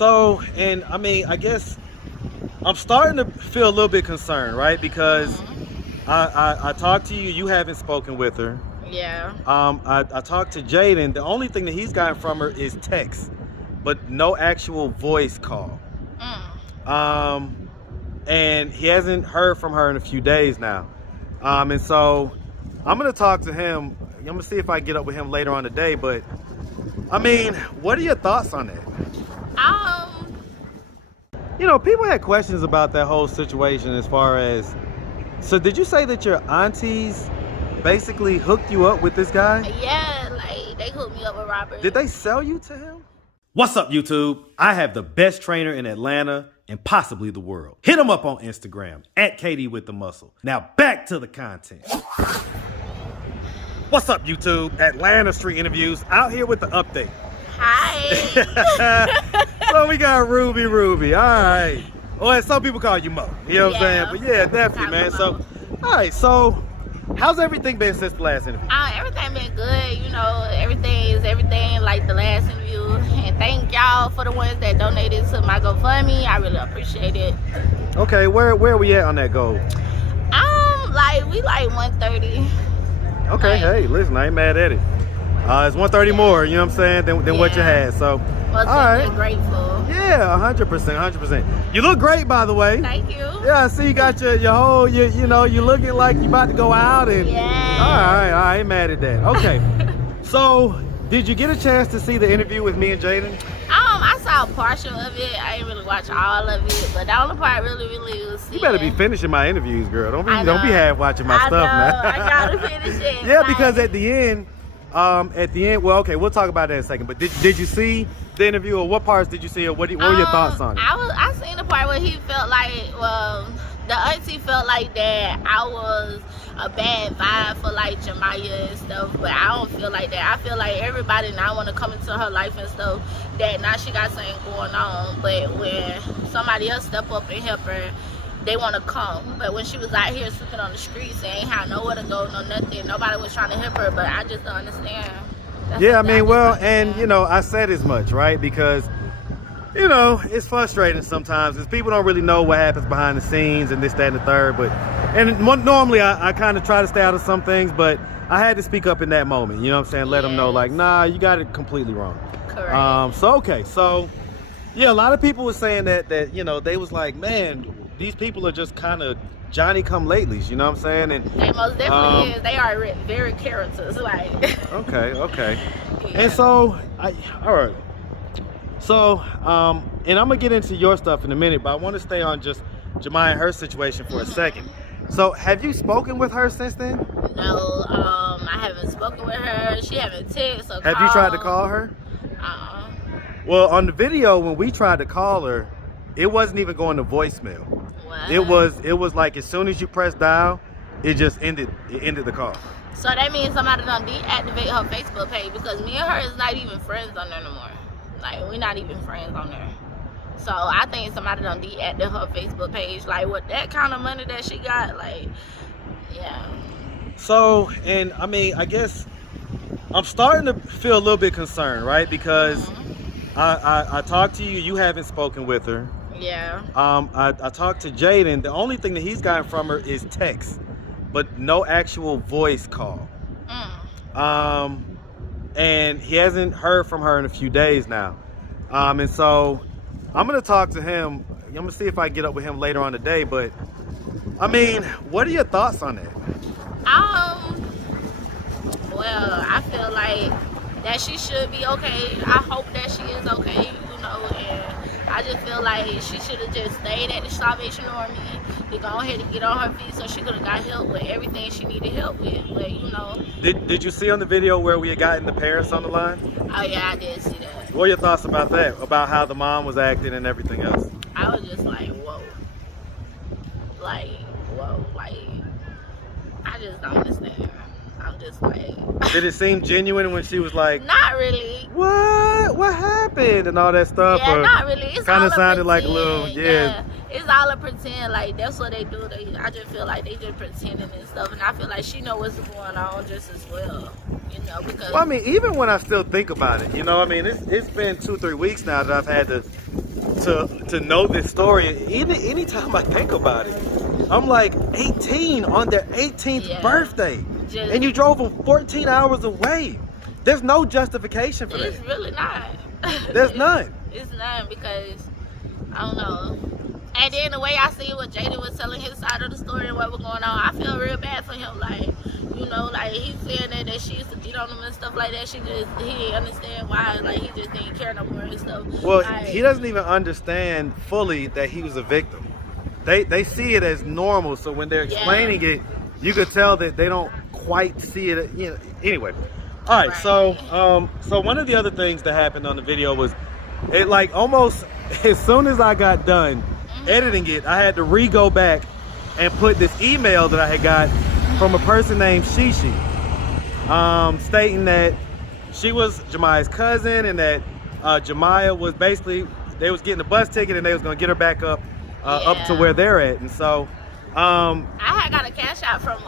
So, and I mean, I guess I'm starting to feel a little bit concerned, right? Because I talked to you, you haven't spoken with her. Yeah. I talked to Jaden. The only thing that he's gotten from her is text, but no actual voice call. And he hasn't heard from her in a few days now. And so I'm gonna talk to him. I'm gonna see if I can get up with him later on today. But I mean, what are your thoughts on that? You know, people had questions about that whole situation as far as, so did you say that your aunties basically hooked you up with this guy? Yeah, like they hooked me up with Robert. Did they sell you to him? What's up, YouTube? I have the best trainer in Atlanta and possibly the world. Hit him up on Instagram at Katie with the Muscle. Now back to the content. What's up, YouTube? Atlanta Street Interviews out here with the update. Hi. So we got Ruby. All right. Oh, and some people call you Mo. You know what I'm saying? But yeah, definitely, man. So, all right. So, how's everything been since the last interview? Everything been good. You know, everything is everything like the last interview. And thank y'all for the ones that donated to my GoFundMe. I really appreciate it. Okay, where are we at on that goal? We like 130. Okay, hey, listen, I ain't mad at it. It's 130 more, you know what I'm saying, than what you had. So, all right. Grateful. Yeah, 100%. You look great, by the way. Thank you. Yeah, I see you got your whole, you know, you looking like you about to go out. And yeah. All right, I ain't mad at that. Okay. So, did you get a chance to see the interview with me and Jaden? I saw a partial of it. I didn't really watch all of it, but the only part really was seeing. You better be finishing my interviews, girl. Don't be half watching my stuff now. I gotta finish it. Yeah, because at the end, well, okay, we'll talk about that in a second. But did you see the interview, or what parts did you see, or what were your thoughts on it? I seen the part where he felt like, the auntie felt like that I was a bad vibe for like Jamiya and stuff, but I don't feel like that. I feel like everybody now want to come into her life and stuff, that now she got something going on, but when somebody else step up and help her, they want to come. But when she was out here sleeping on the streets, ain't had nowhere to go, no nothing, nobody was trying to help her. But I just don't understand. Yeah, I mean, well, and you know, I said as much, right? Because you know, it's frustrating sometimes because people don't really know what happens behind the scenes and this, that, and the third. But normally I kind of try to stay out of some things, but I had to speak up in that moment. You know what I'm saying? Let them know, like, nah, you got it completely wrong. Correct. So yeah, a lot of people were saying that you know, they was like, man, these people are just kind of Johnny come latelys, you know what I'm saying? And they most definitely is. They are very characters, like. Okay. Yeah. And so, all right. So, and I'm gonna get into your stuff in a minute, but I want to stay on just Jamiya and her situation for a second. So, have you spoken with her since then? No, I haven't spoken with her. She haven't texted or Have you tried to call her? Well, on the video when we tried to call her, it wasn't even going to voicemail. What? It was like as soon as you press dial, it just ended the call. So that means somebody done deactivate her Facebook page, because me and her is not even friends on there no more. Like, we're not even friends on there. So I think somebody done deactivated her Facebook page. Like, with that kind of money that she got, like, yeah. So, and I mean, I guess I'm starting to feel a little bit concerned, right? Because I talked to you, you haven't spoken with her. Yeah. I talked to Jaden. The only thing that he's gotten from her is text, but no actual voice call. And he hasn't heard from her in a few days now. And so I'm gonna talk to him. I'm gonna see if I can get up with him later on today. But I mean, what are your thoughts on that? Well, I feel like that she should be okay. I hope that she is okay, you know, and I just feel like she should have just stayed at the Salvation Army to go ahead and get on her feet so she could have got help with everything she needed help with. But, you know. Did you see on the video where we had gotten the parents on the line? Oh, yeah, I did see that. What are your thoughts about that? About how the mom was acting and everything else? I was just like, whoa. Like, whoa. Like, I just don't understand. I'm just like. Did it seem genuine when she was like, Not really. what happened and all that stuff? Yeah, Or not really. It's kind all of a sounded like a pretend. little, yeah. It's all a pretend. Like that's what they do. I just feel like they just pretending and stuff, and I feel like she know what's going on just as well. You know, because. Well, I mean, even when I still think about it, you know, I mean, it's been 2-3 weeks now that I've had to know this story. Anytime I think about it, I'm like 18 on their 18th birthday, and you drove them 14 hours away. There's no justification for that. It's really not. There's none. It's none because I don't know. And then the way I see what Jaden was telling his side of the story and what was going on, I feel real bad for him. Like, you know, like he's saying that she used to beat on him and stuff like that. He didn't understand why. Like he just didn't care no more and stuff. Well, like, he doesn't even understand fully that he was a victim. They see it as normal, so when they're explaining it, you could tell that they don't quite see it. You know. Anyway, all right. So one of the other things that happened on the video was, it like almost as soon as I got done editing it, I had to go back and put this email that I had got from a person named Shishi, stating that she was Jamiya's cousin and that Jamiya was basically, they was getting a bus ticket and they was gonna get her back up to where they're at. And so I had got a cash out from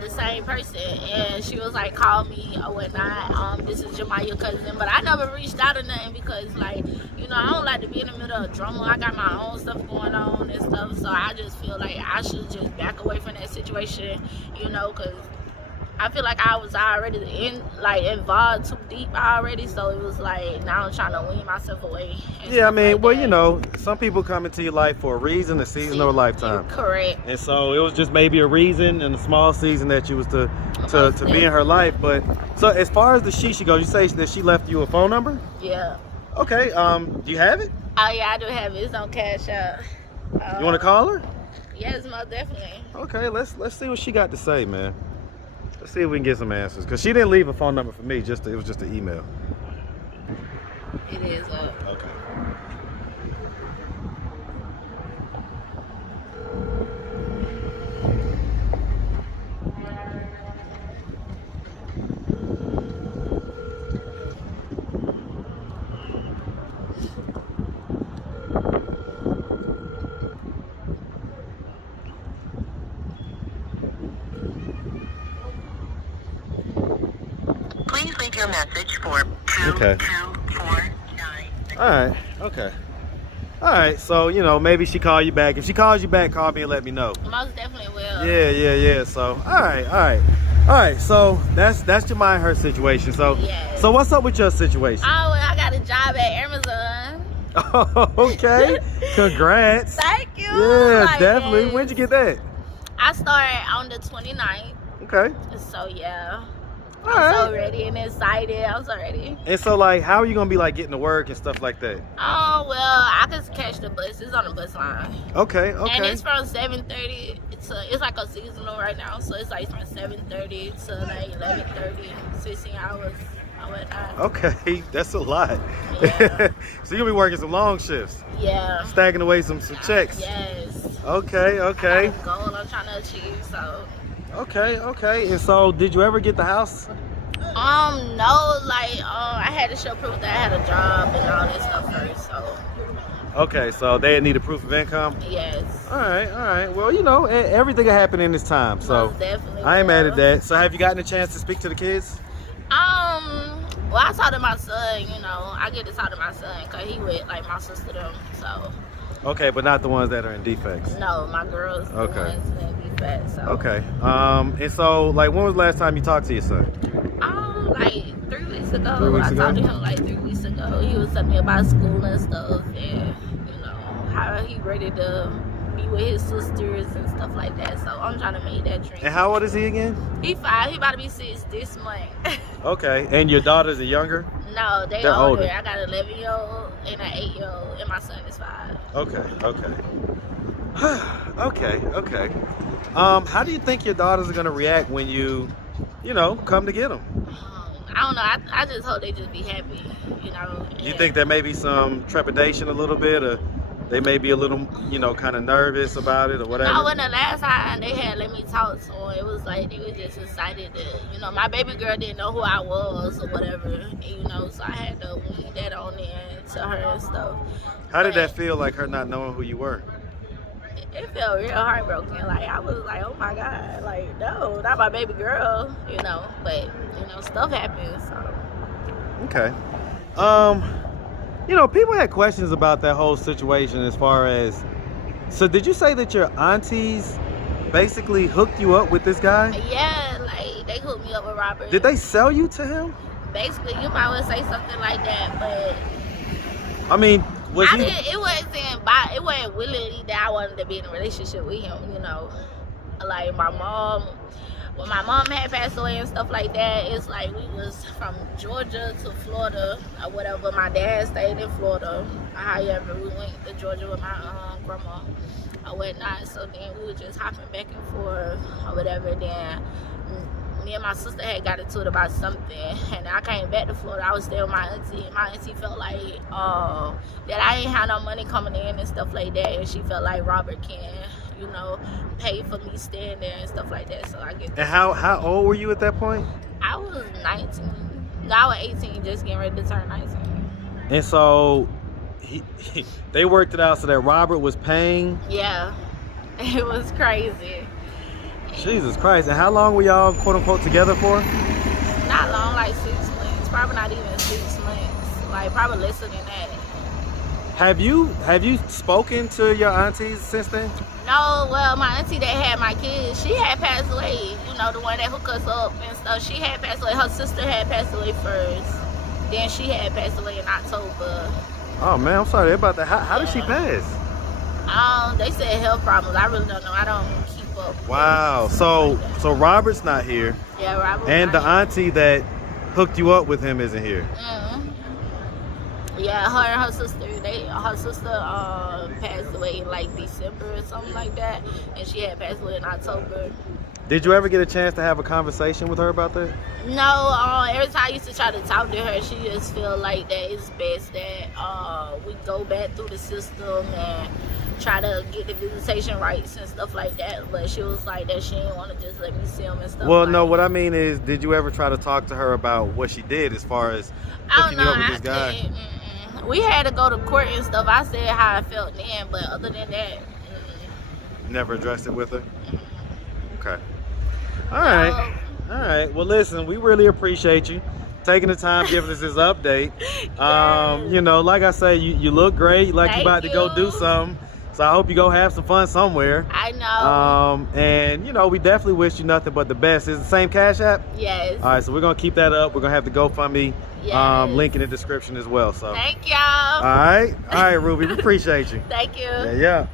the same person, and she was like, call me or whatnot. This is Jamiya's cousin, but I never reached out or nothing because, like, you know, I don't like to be in the middle of drama. I got my own stuff going on and stuff, so I just feel like I should just back away from that situation, you know, because I feel like I was already involved too deep already, so it was like now I'm trying to wean myself away. Yeah, I mean, well, you know, some people come into your life for a reason, a season or a lifetime. Correct. And so it was just maybe a reason and a small season that you was to be in her life. But so as far as the Shishi goes, you say that she left you a phone number? Yeah. Okay. Do you have it? Oh yeah, I do have it. It's on Cash App. You want to call her? Yes, most definitely. Okay, let's see what she got to say, man. Let's see if we can get some answers, because she didn't leave a phone number for me. It was just an email. It is up. Okay. Please leave your message for 2249. All right. Okay. All right. So, you know, maybe she call you back. If she calls you back, call me and let me know. Most definitely will. Yeah. So, all right. So that's Jamiya and her situation. So, so what's up with your situation? Oh, well, I got a job at Amazon. Oh, okay. Congrats. Thank you. Yeah, Like, definitely. When'd you get that? I started on the 29th. Okay. So yeah. All I'm right. so ready and excited. I'm so ready. And so, like, how are you gonna be like getting to work and stuff like that? Oh well, I can catch the bus. It's on the bus line. Okay. And it's from 7:30. It's like a seasonal right now, so it's like from 7:30 to like 11:30, 16 hours. Okay, that's a lot. Yeah. So you'll be working some long shifts. Yeah. Stacking away some checks. Yes. Okay. That's the goal I'm trying to achieve. So. Okay. And so, did you ever get the house? No, like I had to show proof that I had a job and all that stuff first. So. Okay, so they need a proof of income. Yes. All right. Well, you know, everything will happen in this time, so most definitely I ain't mad at that. So, have you gotten a chance to speak to the kids? Well, I talk to my son. You know, I get to talk to my son because he with like my sister them. So. Okay, but not the ones that are in defects. No, my girls. The ones that be fat. So. Okay. And so, like, when was the last time you talked to your son? Like 3 weeks ago. 3 weeks I ago? talked to him like 3 weeks ago. He was telling me about school and stuff, and you know how he ready to be with his sisters and stuff like that. So I'm trying to make that dream. And how old is he again? He 5. He about to be 6 this month. Okay. And your daughters are younger? No, they're older. I got an 11-year-old and an 8-year-old, and my son is 5. Okay. Okay. How do you think your daughters are gonna react when you know, come to get them? I don't know. I just hope they just be happy, you know. You think there may be some trepidation a little bit, or they may be a little, you know, kind of nervous about it or whatever? No, when the last time they had let me talk to them, it was like they were just excited that, you know, my baby girl didn't know who I was or whatever, and, you know, so I had to weed that on in to her and stuff. How did that feel, like her not knowing who you were? It felt real heartbroken. Like, I was like, oh my God, like, no, not my baby girl, you know, but, you know, stuff happens, so. Okay. You know, people had questions about that whole situation as far as, so did you say that your aunties basically hooked you up with this guy? Yeah, like, they hooked me up with Robert. Did they sell you to him? Basically, you might well say something like that, but I mean, was he? It wasn't willingly that I wanted to be in a relationship with him, you know. Like, when my mom had passed away and stuff like that, it's like we was from Georgia to Florida or whatever. My dad stayed in Florida. However, we went to Georgia with my grandma or whatnot. So then we were just hopping back and forth or whatever. Then me and my sister had got into it about something, and I came back to Florida. I was there with my auntie, and my auntie felt like that I ain't had no money coming in and stuff like that, and she felt like Robert can, you know, pay for me staying there and stuff like that. So I get. And how old were you at that point? I was 19. No, I was 18, just getting ready to turn 19. And so they worked it out so that Robert was paying. Yeah, it was crazy. Jesus Christ. And how long were y'all, quote unquote, together for? Not long, like 6 months. Probably not even 6 months. Like, probably less than that. Have you spoken to your aunties since then? No, well, my auntie that had my kids, she had passed away. You know, the one that hooked us up and stuff. She had passed away. Her sister had passed away first. Then she had passed away in October. Oh man, I'm sorry about that. How did she pass? They said health problems. I really don't know. I don't keep up. Wow. So Robert's not here. Yeah, Robert. And the auntie that hooked you up with him isn't here. Yeah, her and her sister. Her sister passed away in like December or something like that, and she had passed away in October. Did you ever get a chance to have a conversation with her about that? No. Every time I used to try to talk to her, she just feel like that it's best that we go back through the system and try to get the visitation rights and stuff like that. But she was like that she didn't want to just let me see them and stuff. Well, like no, what I mean is, did you ever try to talk to her about what she did as far as hooking you up with this guy? We had to go to court and stuff. I said how I felt then, but other than that, never addressed it with her? Okay. All right. Well, listen, we really appreciate you taking the time giving us this update. Yes. You know, like I say, you look great. Like Thank you're about to go do something. So I hope you go have some fun somewhere. I know. And, you know, we definitely wish you nothing but the best. Is it the same Cash App? Yes. All right, so we're going to keep that up. We're going to have the GoFundMe link in the description as well. So. Thank y'all. All right, Ruby, we appreciate you. Thank you. Yeah.